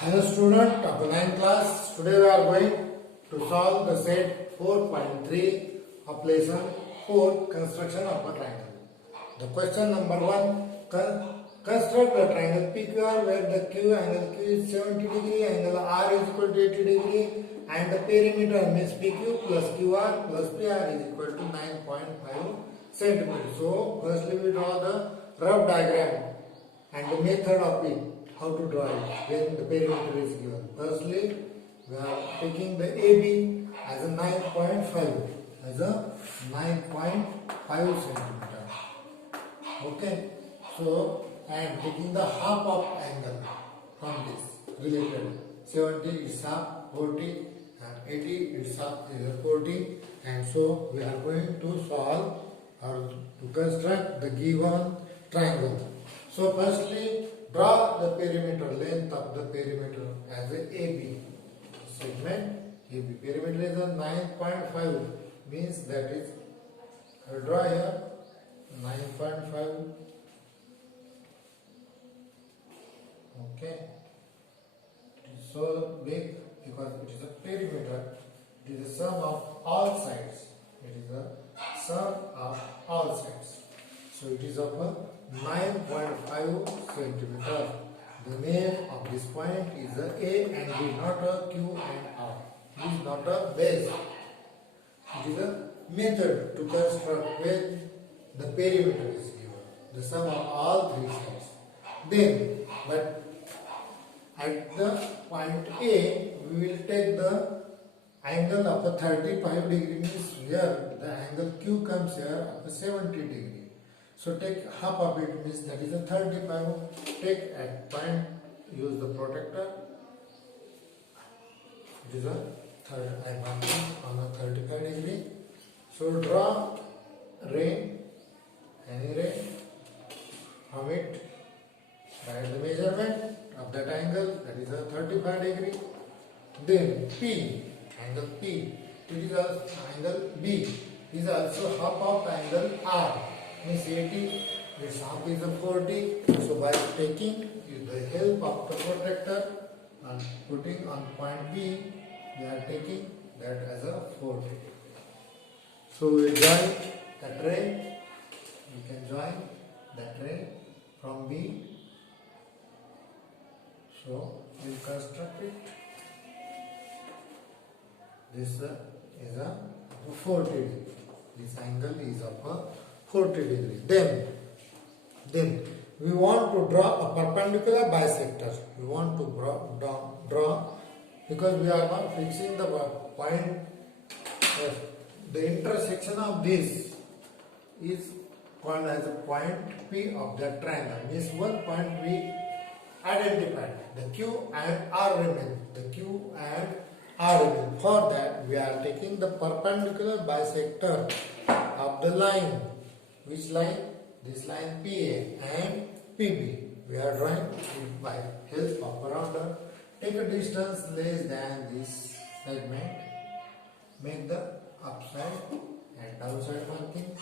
Hello student of the 9th class. Today we are going to solve the set 4.3 of lesson 4 construction of a triangle. The question number 1, construct a triangle PQR where the Q angle Q is 70 degree, angle R is equal to 80 degree and the perimeter means PQ plus QR plus PR is equal to 9.5 centimeters. So firstly we draw the rough diagram and the method of it. How to draw it when the perimeter is given. Firstly, we are taking the AB as a 9.5 centimeter. Okay. So I am taking the half of angle from this related. 70 is half, 40 and 80 is half is 40, and so we are going to solve or to construct the given triangle. So firstly, draw the perimeter, length of the perimeter as a AB segment. AB perimeter is a 9.5, means that is, I will draw here 9.5. Okay, it is so big because it is a perimeter. It is the sum of all sides. It is the sum of all sides. So it is of a 9.5 centimeter. The name of this point is A and B, not a Q and R. It is not a base. It is a method to construct when the perimeter is given, the sum of all three sides. Then, but at the point A, we will take the angle of a 35 degree, means here the angle Q comes here of a 70 degree. So take half of it, means that is a 35. Take at point, use the protractor. It is a third. I am marking on a 35 degree. So draw ray, any ray from it. Write the measurement of that angle, that is a 35 degree. Then P, angle P. It is also angle B. Is also half of angle R. Means 80, its half is a 40. So by taking the help of the protractor and putting on point B, we are taking that as a 40. So we join that ray. We can join that ray from B. So we will construct it. This is a 40 degree. This angle is of a 40 degree. Then we want to draw a perpendicular bisector. We want to draw because we are not fixing the point. The intersection of this is called as a point P of that triangle. Means one point we identified. The Q and R remain. The Q and R remain. For that, we are taking the perpendicular bisector of the line. Which line? This line PA and PB. We are drawing it by help of a rounder. Take a distance less than this segment. Make the upside and downside marking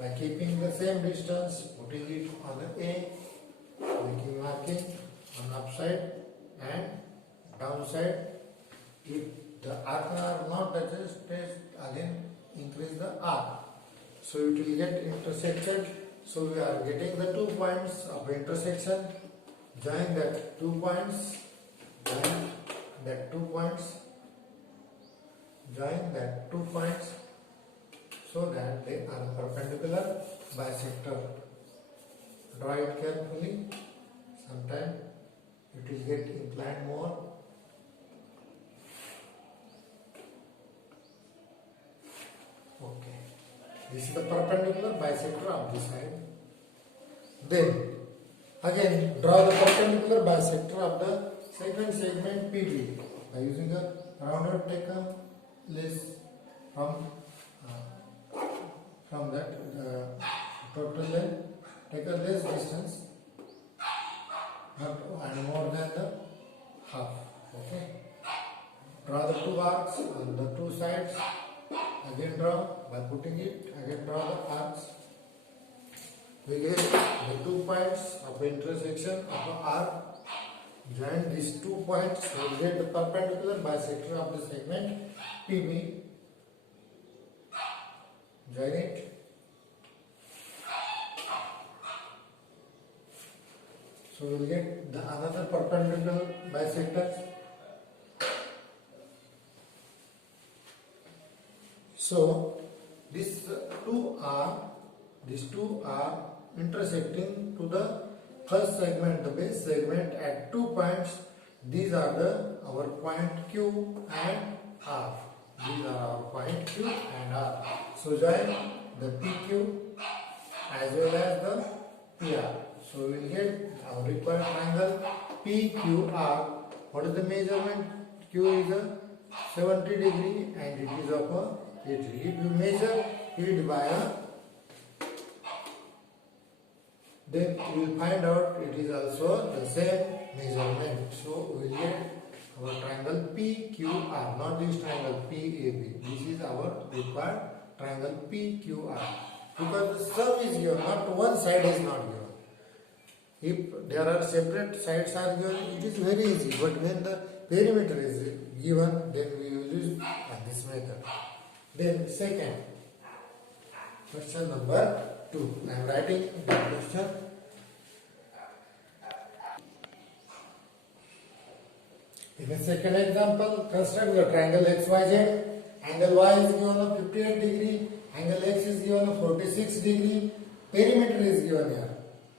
by keeping the same distance, putting it on the A, making marking on upside and downside. If the arc are not adjusted, again increase the arc. So it will get intersected. So we are getting the 2 points of intersection. Join that 2 points. Join that 2 points. Join that 2 points so that they are perpendicular bisector. Draw it carefully. Sometimes it will get inclined more. Okay. This is the perpendicular bisector of this side. Then again draw the perpendicular bisector of the second segment PB by using a rounder. Take a less from that total length. Take a less distance, not and more than the half. Okay. Draw the two arcs on the two sides. Again draw by putting it. Again draw the arcs. We get the 2 points of intersection of the arc Join these 2 points, so we get the perpendicular bisector of the segment PB. Join it. So we will get the another perpendicular bisector. So these two are intersecting to the first segment, the base segment at 2 points. These are our point Q and R. These are our point Q and R. So join the PQ as well as the PR. So we will get our required triangle PQR. What is the measurement? Q is a 70 degree and it is of a 80. If you measure it by then you will find out it is also the same measurement. So we will get our triangle PQR, not this triangle PAB. This is our required triangle PQR. Because the sum is given, not one side is not given. If there are separate sides are given, it is very easy. But when the perimeter is given, then we will use this method. Then second, question number 2. I am writing the question. In the second example, construct the triangle XYZ. Angle Y is given of 58 degree. Angle X is given of 46 degree. Perimeter is given here,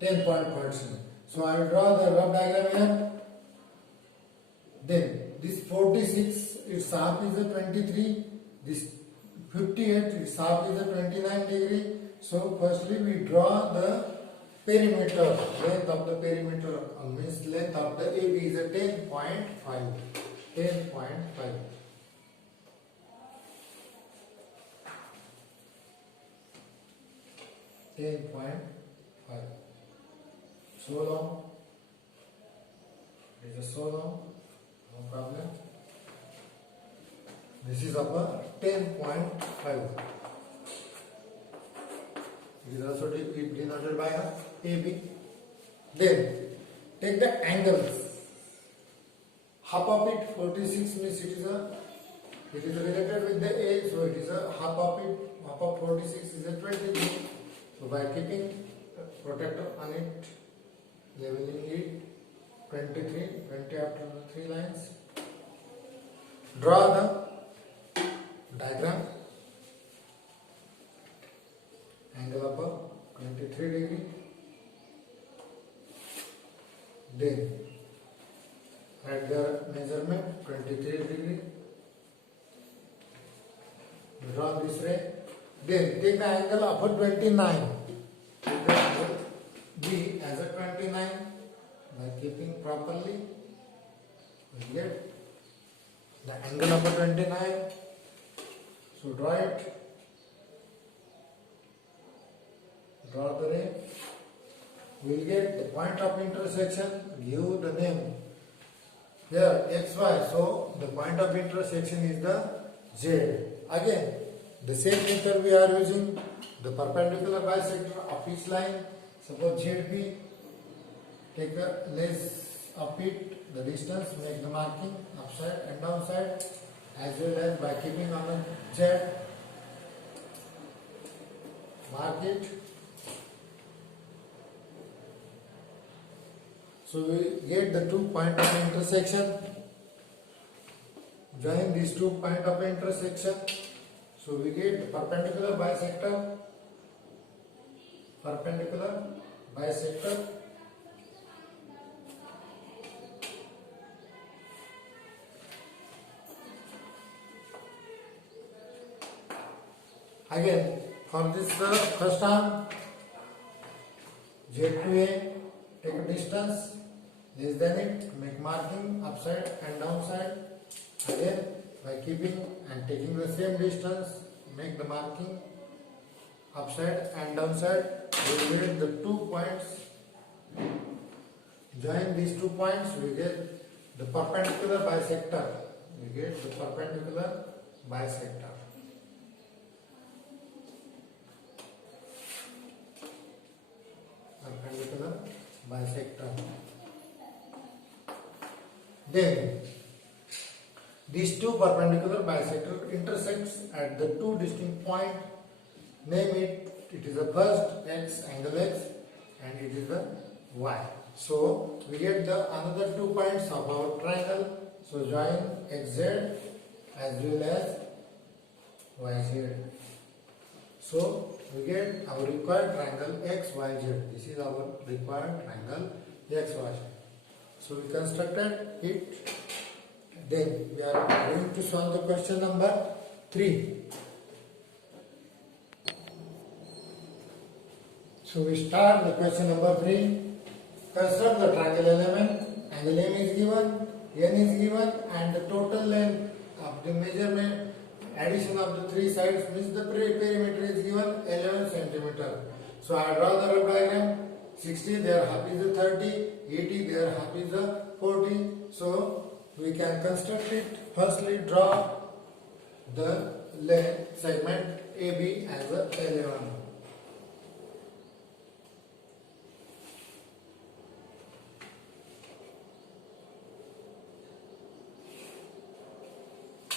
10 points. So I will draw the rough diagram here. Then this 46, its half is a 23. This 58, its half is a 29 degree. So firstly we draw the perimeter, length of the perimeter, means length of the AB is a 10.5. 10.5. So long. It is so long. No problem. This is of 10.5. It is also denoted by AB. Then take the angles. Half of it, 46 means it is related with the A, so it is a half of it. Half of 46 is a 23. So by keeping protector on it, leveling it, 23, 20 after the 3 lines. Draw the diagram. Angle of 23 degree. Then write the measurement 23 degree. Draw this ray. Then take the angle of 29. Take the angle B as a 29. By keeping properly, we get the angle of 29. So draw it. Draw the ray. We will get the point of intersection. Give the name. Here XY. So the point of intersection is the Z. Again, the same method we are using. The perpendicular bisector of each line. Suppose ZB. Take the length of it, the distance, make the marking upside and downside, as well as by keeping on the Z. Mark it. So we get the 2 points of intersection. Join these 2 points of intersection. So we get the perpendicular bisector. Perpendicular bisector. Again, for this first arm, Z to A, take a distance less than it, make marking upside and downside. Again, by keeping and taking the same distance, make the marking upside and downside. We will get the 2 points. Join these 2 points, we get the perpendicular bisector. We get the perpendicular bisector. Perpendicular bisector. Then these two perpendicular bisector intersects at the two distinct points. Name it. It is the first x, angle x, and it is the y. So we get the another 2 points of our triangle. So join xz as well as yz. So we get our required triangle xyz. This is our required triangle xyz. So we constructed it. Then we are going to solve the question number 3. So we start the question number 3. Construct the triangle element. Angle M is given, N is given, and the total length of the measurement addition of the 3 sides means the perimeter is given 11 centimeter. So I draw the rough diagram. 60 their half is the 30, 80 their half is the 40. So we can construct it. Firstly, draw the length segment AB as a 11.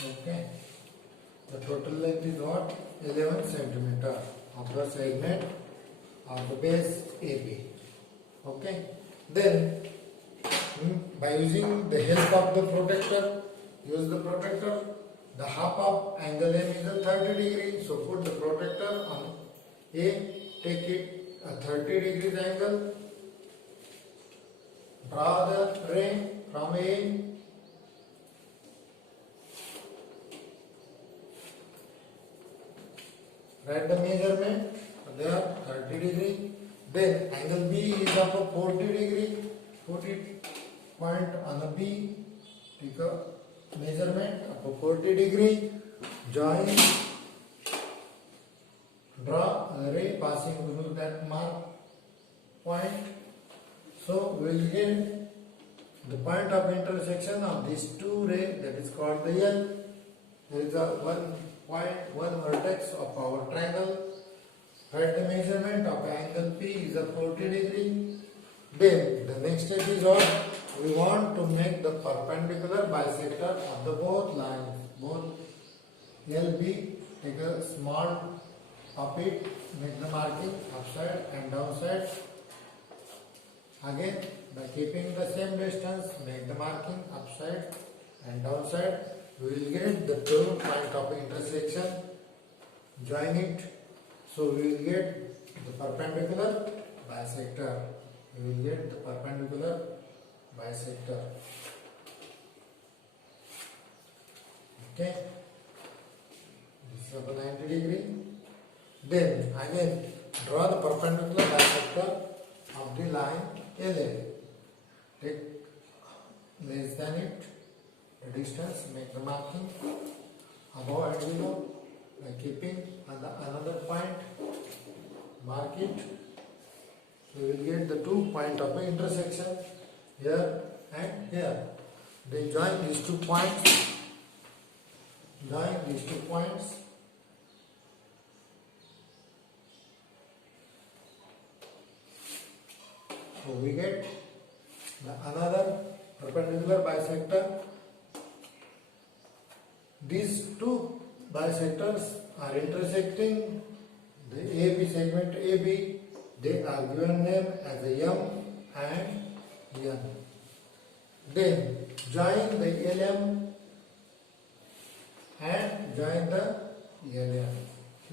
Okay. The total length is what? 11 centimeter of the segment of the base AB. Okay. Then by using the help of the protractor, use the protractor. The half of angle M is a 30 degree. So put the protractor on A. Take it a 30 degrees angle. Draw the ray from A. Write the measurement there 30 degree. Then angle B is of a 40 degree. Put it point on the B. Take a measurement of a 40 degree. Join. Draw a ray passing through that mark point. So we will get the point of intersection of these two rays, that is called the L. There is a one point, one vertex of our triangle. Write the measurement of angle P is a 40 degree. Then the next step is what? We want to make the perpendicular bisector of the both lines, both LB. Take a small of it, make the marking upside and downside. Again, by keeping the same distance, make the marking upside and downside. We will get the two point of intersection. Join it. So we will get the perpendicular bisector. We will get the perpendicular bisector. Okay. This is about 90 degree. Then again draw the perpendicular bisector of the line LA. Take less than it, the distance, make the marking above and below by keeping another point, mark it. So we will get the 2 point of intersection here and here. Then join these 2 points. Join these 2 points. So we get another perpendicular bisector. These 2 bisectors are intersecting the AB segment AB. They are given name as a M and N. Then join the LM and join the LM.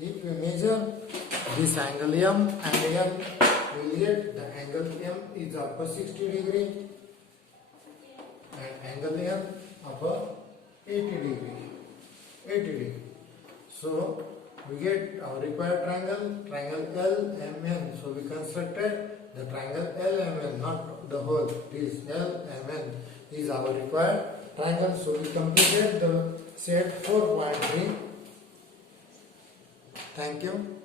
If we measure this angle M and N, we will get the angle M is of a 60 degree and angle N of a 80 degree. 80 degree. So we get our required triangle LMN. So we constructed the triangle LMN, not the whole. This LMN is our required triangle. So we completed the set 4.3. Thank you.